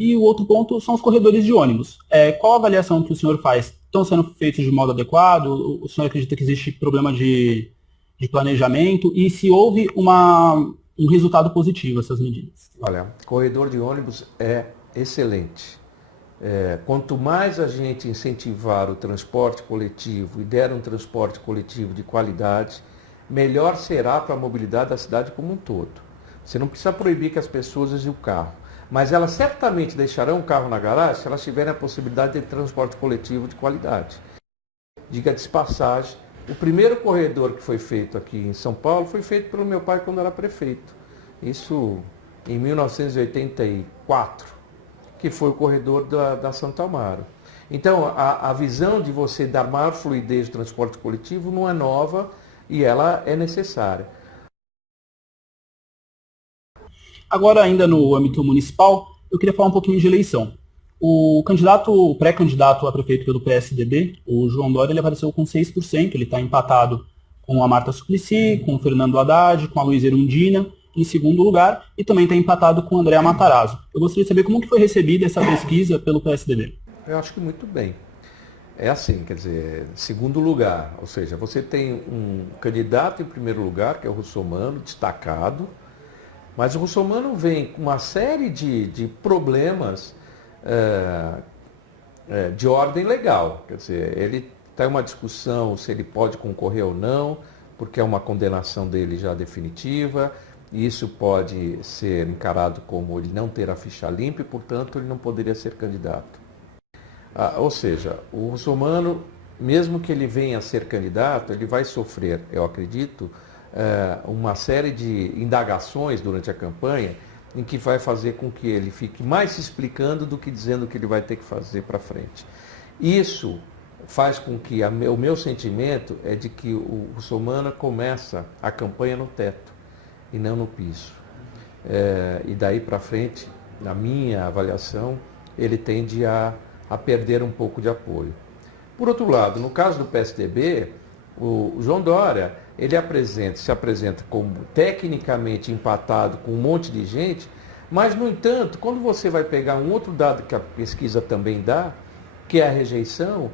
E o outro ponto são os corredores de ônibus. Qual a avaliação que o senhor faz? Estão sendo feitos de modo adequado? O senhor acredita que existe problema de planejamento? E se houve um resultado positivo essas medidas? Olha, corredor de ônibus é excelente. Quanto mais a gente incentivar o transporte coletivo e der um transporte coletivo de qualidade, melhor será para a mobilidade da cidade como um todo. Você não precisa proibir que as pessoas usem o carro, mas elas certamente deixarão o carro na garagem se elas tiverem a possibilidade de transporte coletivo de qualidade. Diga-se de passagem, o primeiro corredor que foi feito aqui em São Paulo foi feito pelo meu pai quando era prefeito. Isso em 1984. Que foi o corredor da Santo Amaro. Então, a visão de você dar maior fluidez do transporte coletivo não é nova e ela é necessária. Agora, ainda no âmbito municipal, eu queria falar um pouquinho de eleição. O pré-candidato a prefeito pelo PSDB, o João Dória, ele apareceu com 6%, ele está empatado com a Marta Suplicy, com o Fernando Haddad, com a Luísa Erundina, em segundo lugar, e também está empatado com o André Matarazzo. Eu gostaria de saber como que foi recebida essa pesquisa pelo PSDB. Eu acho que muito bem. É assim, quer dizer, segundo lugar, ou seja, você tem um candidato em primeiro lugar, que é o Russomano, destacado, mas o Russomano vem com uma série de problemas de ordem legal. Quer dizer, ele tem uma discussão se ele pode concorrer ou não, porque é uma condenação dele já definitiva. Isso pode ser encarado como ele não ter a ficha limpa e, portanto, ele não poderia ser candidato. Ou seja, o russomano, mesmo que ele venha a ser candidato, ele vai sofrer, eu acredito, uma série de indagações durante a campanha em que vai fazer com que ele fique mais se explicando do que dizendo o que ele vai ter que fazer para frente. Isso faz com que o meu sentimento é de que o russomano começa a campanha no teto e não no piso. E daí para frente, na minha avaliação, ele tende a perder um pouco de apoio. Por outro lado, no caso do PSDB, o João Dória, ele se apresenta como tecnicamente empatado com um monte de gente, mas, no entanto, quando você vai pegar um outro dado que a pesquisa também dá, que é a rejeição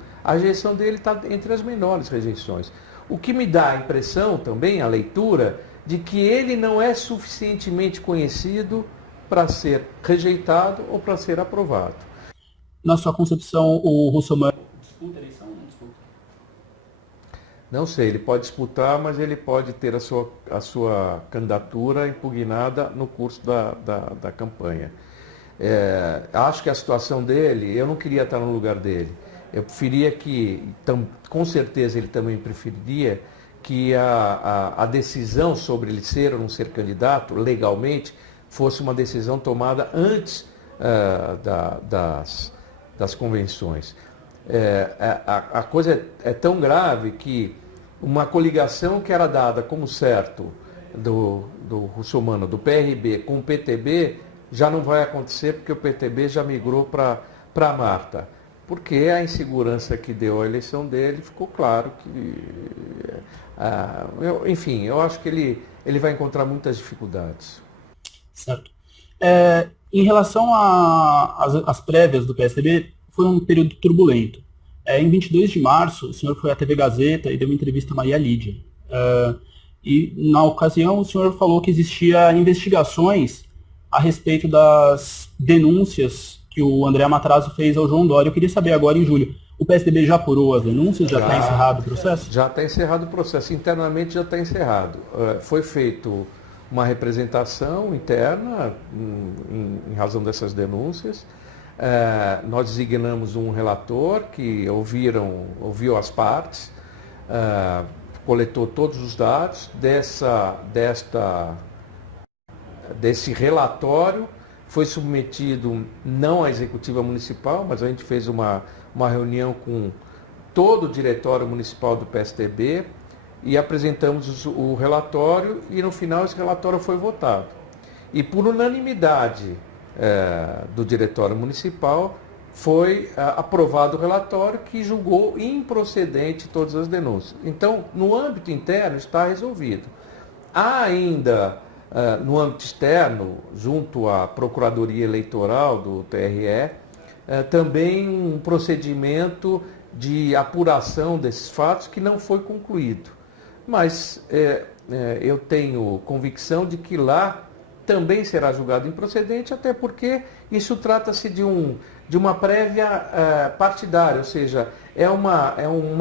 dele está entre as menores rejeições. O que me dá a impressão também, a leitura, de que ele não é suficientemente conhecido para ser rejeitado ou para ser aprovado. Na sua concepção, o Russomano disputa a eleição? Não sei, ele pode disputar, mas ele pode ter a sua candidatura impugnada no curso da campanha. Acho que a situação dele, eu não queria estar no lugar dele. Eu preferia com certeza ele também preferiria que a decisão sobre ele ser ou não ser candidato, legalmente, fosse uma decisão tomada antes das convenções. A coisa é tão grave que uma coligação que era dada como certo do russomano, do PRB com o PTB, já não vai acontecer porque o PTB já migrou para a Marta. Porque a insegurança que deu a eleição dele, ficou claro que... enfim, eu acho que ele vai encontrar muitas dificuldades. Certo. Em relação às prévias do PSDB, foi um período turbulento. Em 22 de março, o senhor foi à TV Gazeta e deu uma entrevista a Maria Lídia. E, na ocasião, o senhor falou que existia investigações a respeito das denúncias que o André Matarazzo fez ao João Dória. Eu queria saber agora, em julho, o PSDB já apurou as denúncias? Já está encerrado o processo? Já está encerrado o processo. Internamente já está encerrado. Foi feito uma representação interna em razão dessas denúncias. Nós designamos um relator que ouviu as partes, coletou todos os dados desse relatório. Foi submetido não à executiva municipal, mas a gente fez uma reunião com todo o diretório municipal do PSDB e apresentamos o relatório e no final esse relatório foi votado. E por unanimidade do diretório municipal foi aprovado o relatório que julgou improcedente todas as denúncias. Então, no âmbito interno está resolvido. Há ainda no âmbito externo, junto à Procuradoria Eleitoral do TRE, também um procedimento de apuração desses fatos que não foi concluído. Mas eu tenho convicção de que lá também será julgado improcedente, até porque isso trata-se de uma prévia partidária, ou seja, é uma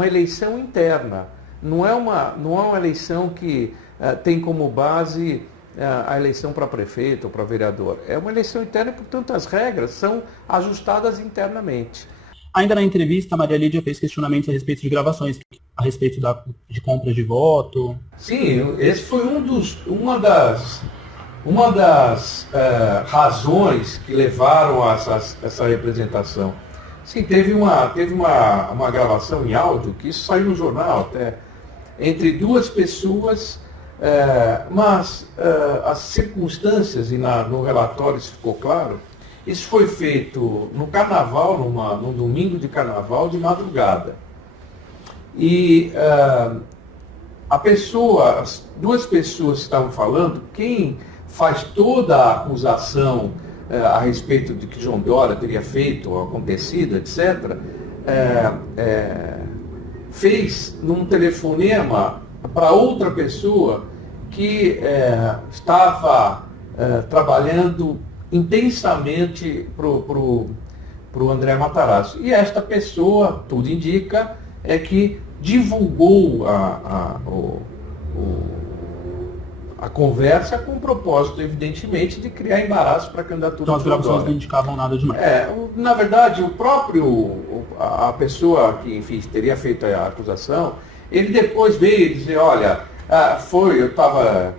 eleição interna, não é uma eleição que tem como base a eleição para prefeito ou para vereador. É uma eleição interna e, portanto, as regras são ajustadas internamente. Ainda na entrevista, a Maria Lídia fez questionamentos a respeito de gravações, a respeito de compras de voto. Sim, esse foi uma das razões que levaram a essa representação. Sim, teve uma gravação em áudio, que isso saiu no jornal até, entre duas pessoas, mas as circunstâncias, e no relatório isso ficou claro, isso foi feito no carnaval, num domingo de carnaval, de madrugada. E as duas pessoas que estavam falando, quem faz toda a acusação a respeito de que João Dória teria feito, acontecido, etc., fez num telefonema para outra pessoa que estava trabalhando intensamente para o André Matarazzo. E esta pessoa, tudo indica, é que divulgou a conversa com o propósito, evidentemente, de criar embaraço para a candidatura. Então as gravações não indicavam nada demais. Na verdade, a pessoa que, enfim, teria feito a acusação, ele depois veio dizer, olha, eu estava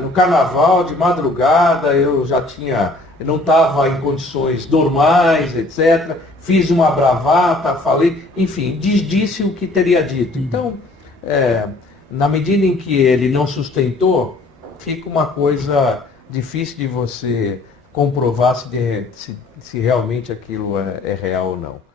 no carnaval de madrugada, eu não estava em condições normais, etc. Fiz uma bravata, falei, enfim, disse o que teria dito. Então, na medida em que ele não sustentou, fica uma coisa difícil de você comprovar se realmente aquilo é real ou não.